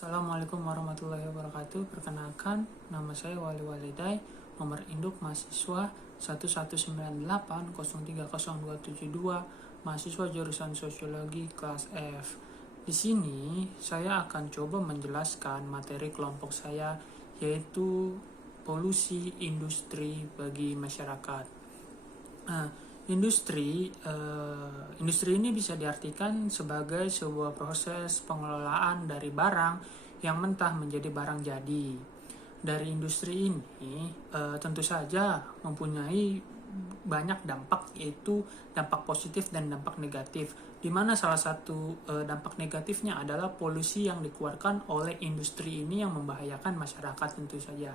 Assalamualaikum warahmatullahi wabarakatuh. Perkenalkan, nama saya Wali Walidai, nomor induk mahasiswa 1198030272, mahasiswa jurusan Sosiologi kelas F. Di sini saya akan coba menjelaskan materi kelompok saya, yaitu polusi industri bagi masyarakat. Nah, industri ini bisa diartikan sebagai sebuah proses pengelolaan dari barang yang mentah menjadi barang jadi. Dari industri ini tentu saja mempunyai banyak dampak, yaitu dampak positif dan dampak negatif, di mana salah satu dampak negatifnya adalah polusi yang dikeluarkan oleh industri ini yang membahayakan masyarakat tentu saja.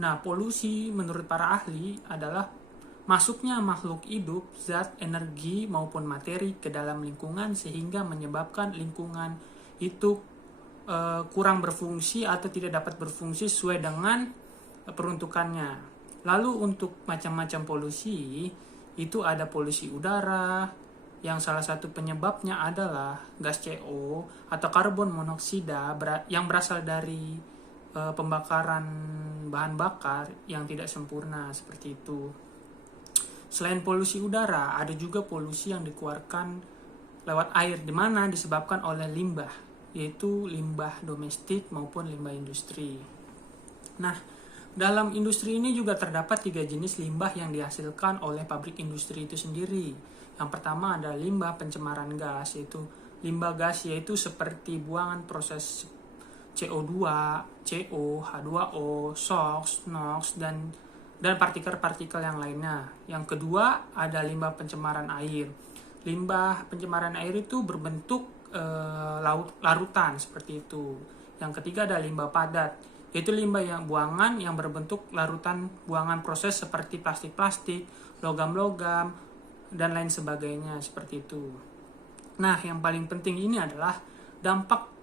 Nah, polusi menurut para ahli adalah masuknya makhluk hidup, zat, energi maupun materi ke dalam lingkungan sehingga menyebabkan lingkungan itu kurang berfungsi atau tidak dapat berfungsi sesuai dengan peruntukannya. Lalu untuk macam-macam polusi, itu ada polusi udara, yang salah satu penyebabnya adalah gas CO atau karbon monoksida yang berasal dari pembakaran bahan bakar yang tidak sempurna, seperti itu. Selain polusi udara, ada juga polusi yang dikeluarkan lewat air, di mana disebabkan oleh limbah, yaitu limbah domestik maupun limbah industri. Nah, dalam industri ini juga terdapat 3 jenis limbah yang dihasilkan oleh pabrik industri itu sendiri. Yang pertama ada limbah pencemaran gas, yaitu limbah gas yaitu seperti buangan proses CO2, CO, H2O, SOx, NOx, dan partikel-partikel yang lainnya. Yang kedua ada limbah pencemaran air. Limbah pencemaran air itu berbentuk larutan seperti itu. Yang ketiga ada limbah padat, yaitu limbah yang buangan yang berbentuk larutan buangan proses seperti plastik-plastik, logam-logam, dan lain sebagainya seperti itu. Nah, yang paling penting ini adalah dampak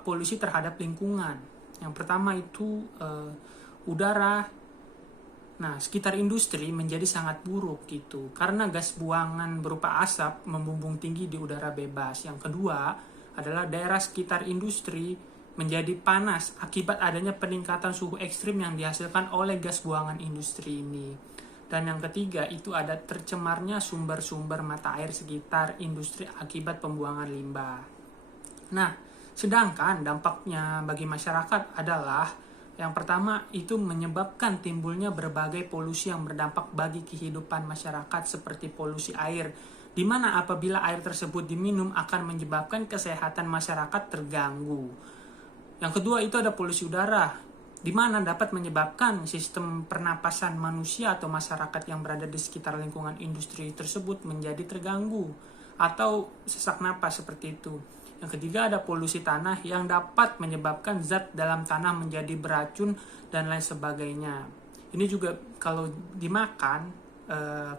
polusi terhadap lingkungan. Yang pertama itu udara. Nah, sekitar industri menjadi sangat buruk gitu, karena gas buangan berupa asap membumbung tinggi di udara bebas. Yang kedua adalah daerah sekitar industri menjadi panas akibat adanya peningkatan suhu ekstrim yang dihasilkan oleh gas buangan industri ini. Dan yang ketiga itu ada tercemarnya sumber-sumber mata air sekitar industri akibat pembuangan limbah. Nah, sedangkan dampaknya bagi masyarakat adalah yang pertama itu menyebabkan timbulnya berbagai polusi yang berdampak bagi kehidupan masyarakat, seperti polusi air, di mana apabila air tersebut diminum akan menyebabkan kesehatan masyarakat terganggu. Yang kedua itu ada polusi udara, di mana dapat menyebabkan sistem pernapasan manusia atau masyarakat yang berada di sekitar lingkungan industri tersebut menjadi terganggu atau sesak napas seperti itu. Yang ketiga ada polusi tanah yang dapat menyebabkan zat dalam tanah menjadi beracun dan lain sebagainya. Ini juga kalau dimakan,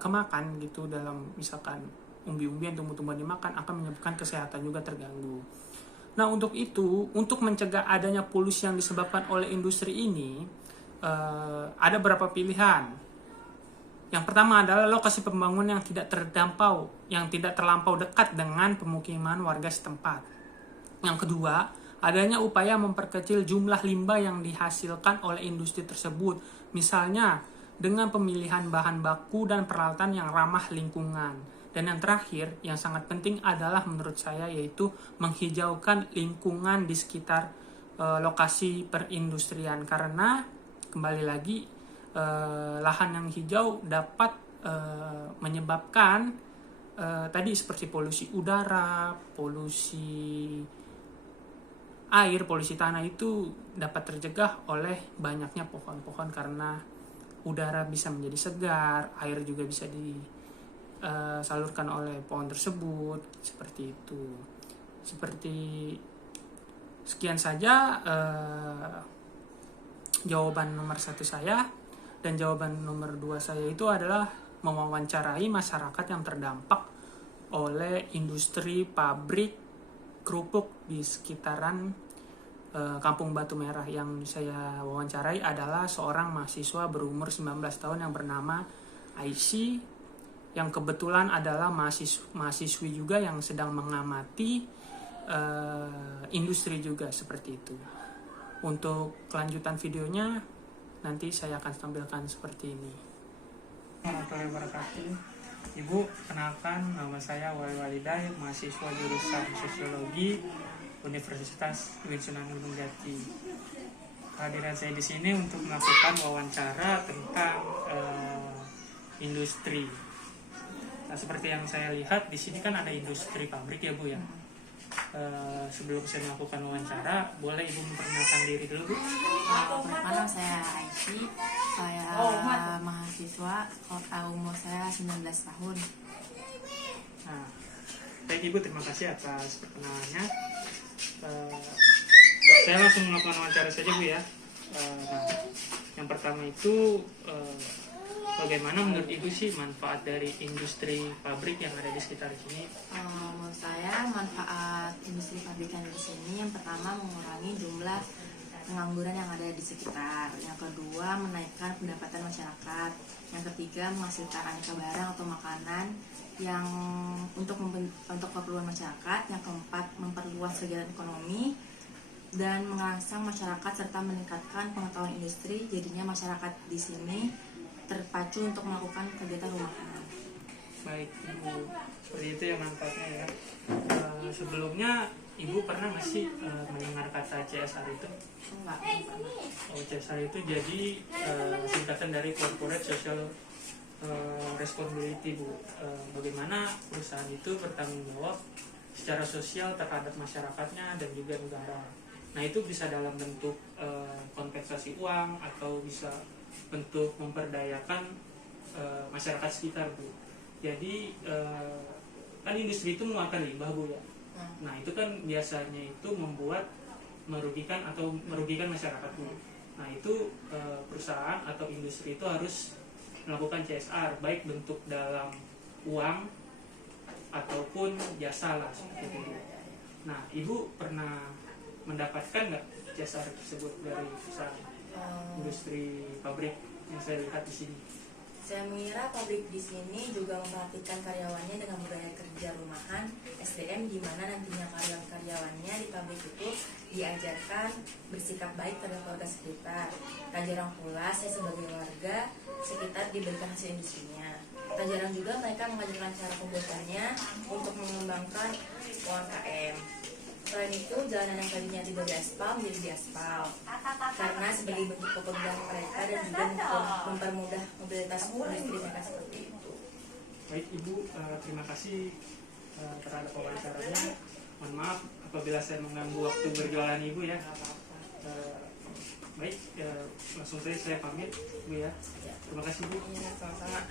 kemakan gitu, dalam misalkan umbi-umbian, tumbuh-tumbuhan dimakan akan menyebabkan kesehatan juga terganggu. Nah, untuk itu, untuk mencegah adanya polusi yang disebabkan oleh industri ini, ada beberapa pilihan. Yang pertama adalah lokasi pembangunan yang tidak terlampau dekat dengan pemukiman warga setempat. Yang kedua, adanya upaya memperkecil jumlah limbah yang dihasilkan oleh industri tersebut, misalnya dengan pemilihan bahan baku dan peralatan yang ramah lingkungan. Dan yang terakhir, yang sangat penting adalah menurut saya, yaitu menghijaukan lingkungan di sekitar lokasi perindustrian, karena kembali lagi lahan yang hijau dapat menyebabkan tadi seperti polusi udara, polusi air, polusi tanah itu dapat tercegah oleh banyaknya pohon-pohon, karena udara bisa menjadi segar, air juga bisa disalurkan oleh pohon tersebut, seperti itu. Sekian saja jawaban nomor 1 saya. Dan jawaban nomor 2 saya itu adalah mewawancarai masyarakat yang terdampak oleh industri pabrik kerupuk di sekitaran Kampung Batu Merah. Yang saya wawancarai adalah seorang mahasiswa berumur 19 tahun yang bernama Aisyah, yang kebetulan adalah mahasiswi juga yang sedang mengamati industri juga seperti itu. Untuk kelanjutan videonya nanti saya akan tampilkan seperti ini. Warahmatullahi wabarakatuh. Ibu, kenalkan, nama saya Wali Walidai, mahasiswa jurusan Sosiologi Universitas Sunan Gunung Jati. Kehadiran saya di sini untuk melakukan wawancara tentang industri. Nah, seperti yang saya lihat di sini kan ada industri pabrik ya Bu ya. Sebelum saya melakukan wawancara, boleh Ibu memperkenalkan diri dulu Bu? Perkenalkan, saya Aisyah, saya mahasiswa, umur saya 19 tahun. Nah, baik Ibu, terima kasih atas perkenalannya. Saya langsung melakukan wawancara saja Bu ya. Nah, yang pertama itu bagaimana menurut Ibu sih manfaat dari industri pabrik yang ada di sekitar sini? Menurut saya manfaat industri pabrik yang di sini yang pertama mengurangi jumlah pengangguran yang ada di sekitar. Yang kedua menaikkan pendapatan masyarakat. Yang ketiga menghasilkan aneka barang atau makanan yang untuk keperluan masyarakat. Yang keempat memperluas kegiatan ekonomi dan merangsang masyarakat serta meningkatkan pengetahuan industri. Jadinya masyarakat di sini terpacu untuk melakukan kegiatan rumahan. Baik Ibu, seperti itu ya manfaatnya ya. Sebelumnya Ibu pernah nggak sih mendengar kata CSR itu? Enggak pernah. Oh, CSR itu jadi singkatan dari Corporate Social Responsibility Bu. Bagaimana perusahaan itu bertanggung jawab secara sosial terhadap masyarakatnya dan juga negara. Nah itu bisa dalam bentuk kompensasi uang atau bisa bentuk memperdayakan masyarakat sekitar Bu. Jadi kan industri itu mengeluarkan limbah Bu ya. Nah itu kan biasanya itu merugikan masyarakat Bu. Nah itu perusahaan atau industri itu harus melakukan CSR baik bentuk dalam uang ataupun jasa lah seperti itu. Nah Ibu pernah mendapatkan nggak CSR tersebut dari perusahaan industri pabrik yang saya lihat di sini? Saya mengira pabrik di sini juga memperhatikan karyawannya dengan budaya kerja rumahan SDM, di mana nantinya karyawan-karyawannya di pabrik itu diajarkan bersikap baik terhadap warga sekitar. Tak jarang pula saya sebagai warga sekitar diberikan hasil industrinya. Tak jarang juga mereka mengajarkan cara pembuatannya untuk mengembangkan UMKM. Selain itu, jalanan yang tadinya tidak diaspal menjadi diaspal karena sebagai bentuk kepedulian mereka dan juga mempermudah mobilitas industri mereka seperti itu. Baik Ibu, terima kasih terhadap wawancaranya. Mohon maaf apabila saya mengganggu waktu berjualan Ibu ya. Baik, langsung saja saya pamit Bu ya. Terima kasih Bu. Iya, sama-sama.